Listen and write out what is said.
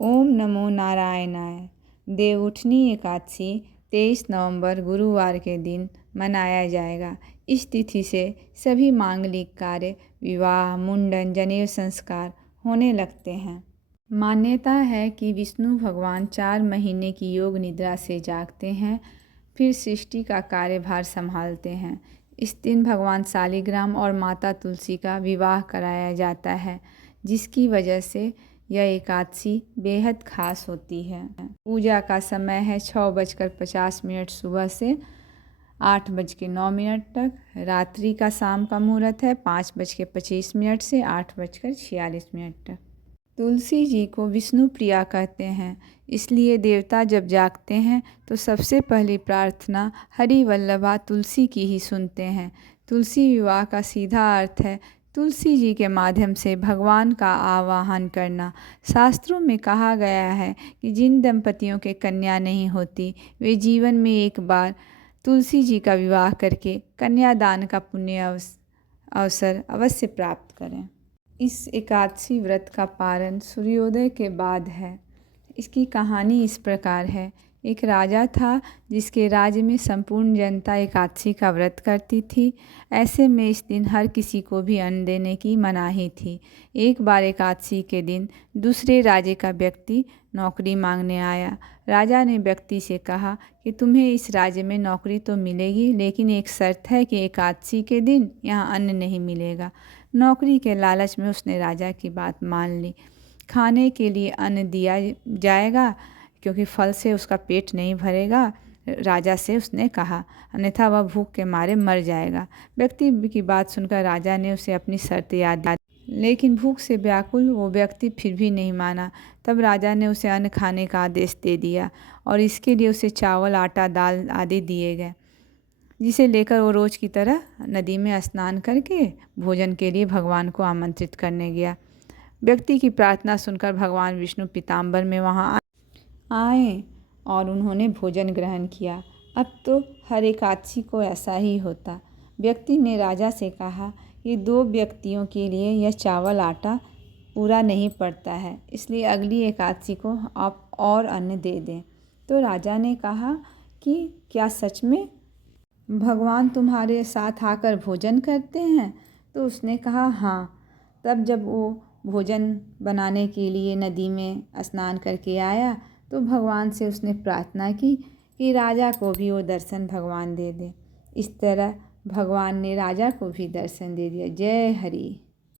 ओम नमो नारायणाय। देवउठनी एकादशी 23 नवंबर गुरुवार के दिन मनाया जाएगा। इस तिथि से सभी मांगलिक कार्य, विवाह, मुंडन, जनेऊ संस्कार होने लगते हैं। मान्यता है कि विष्णु भगवान 4 महीने की योग निद्रा से जागते हैं, फिर सृष्टि का कार्यभार संभालते हैं। इस दिन भगवान शालिग्राम और माता तुलसी का विवाह कराया जाता है, जिसकी वजह से यह एकादशी बेहद खास होती है। पूजा का समय है 6:50 सुबह से 8:09 तक। रात्रि का शाम का मुहूर्त है 5:25 से 8:46 तक। तुलसी जी को विष्णु प्रिया कहते हैं, इसलिए देवता जब जागते हैं तो सबसे पहली प्रार्थना हरि वल्लभा तुलसी की ही सुनते हैं। तुलसी विवाह का सीधा अर्थ है तुलसी जी के माध्यम से भगवान का आवाहन करना। शास्त्रों में कहा गया है कि जिन दंपतियों के कन्या नहीं होती वे जीवन में एक बार तुलसी जी का विवाह करके कन्यादान का पुण्य अवसर अवश्य प्राप्त करें। इस एकादशी व्रत का पारण सूर्योदय के बाद है। इसकी कहानी इस प्रकार है। एक राजा था जिसके राज्य में संपूर्ण जनता एकादशी का व्रत करती थी। ऐसे में इस दिन हर किसी को भी अन्न देने की मनाही थी। एक बार एकादशी के दिन दूसरे राज्य का व्यक्ति नौकरी मांगने आया। राजा ने व्यक्ति से कहा कि तुम्हें इस राज्य में नौकरी तो मिलेगी, लेकिन एक शर्त है कि एकादशी के दिन यहाँ अन्न नहीं मिलेगा। नौकरी के लालच में उसने राजा की बात मान ली। खाने के लिए अन्न दिया जाएगा, क्योंकि फल से उसका पेट नहीं भरेगा, राजा से उसने कहा, अन्यथा वह भूख के मारे मर जाएगा। व्यक्ति की बात सुनकर राजा ने उसे अपनी शर्त याद दिलाई, लेकिन भूख से व्याकुल वो व्यक्ति फिर भी नहीं माना। तब राजा ने उसे अन्न खाने का आदेश दे दिया और इसके लिए उसे चावल, आटा, दाल आदि दिए गए, जिसे लेकर वो रोज़ की तरह नदी में स्नान करके भोजन के लिए भगवान को आमंत्रित करने गया। व्यक्ति की प्रार्थना सुनकर भगवान विष्णु पीताम्बर में वहाँ आए और उन्होंने भोजन ग्रहण किया। अब तो हर एकादशी को ऐसा ही होता। व्यक्ति ने राजा से कहा कि 2 व्यक्तियों के लिए यह चावल आटा पूरा नहीं पड़ता है, इसलिए अगली एकादशी को आप और अन्न दे दें। तो राजा ने कहा कि क्या सच में भगवान तुम्हारे साथ आकर भोजन करते हैं? तो उसने कहा हाँ। तब जब वो भोजन बनाने के लिए नदी में स्नान करके आया तो भगवान से उसने प्रार्थना की कि राजा को भी वो दर्शन भगवान दे दे। इस तरह भगवान ने राजा को भी दर्शन दे दिया। जय हरि।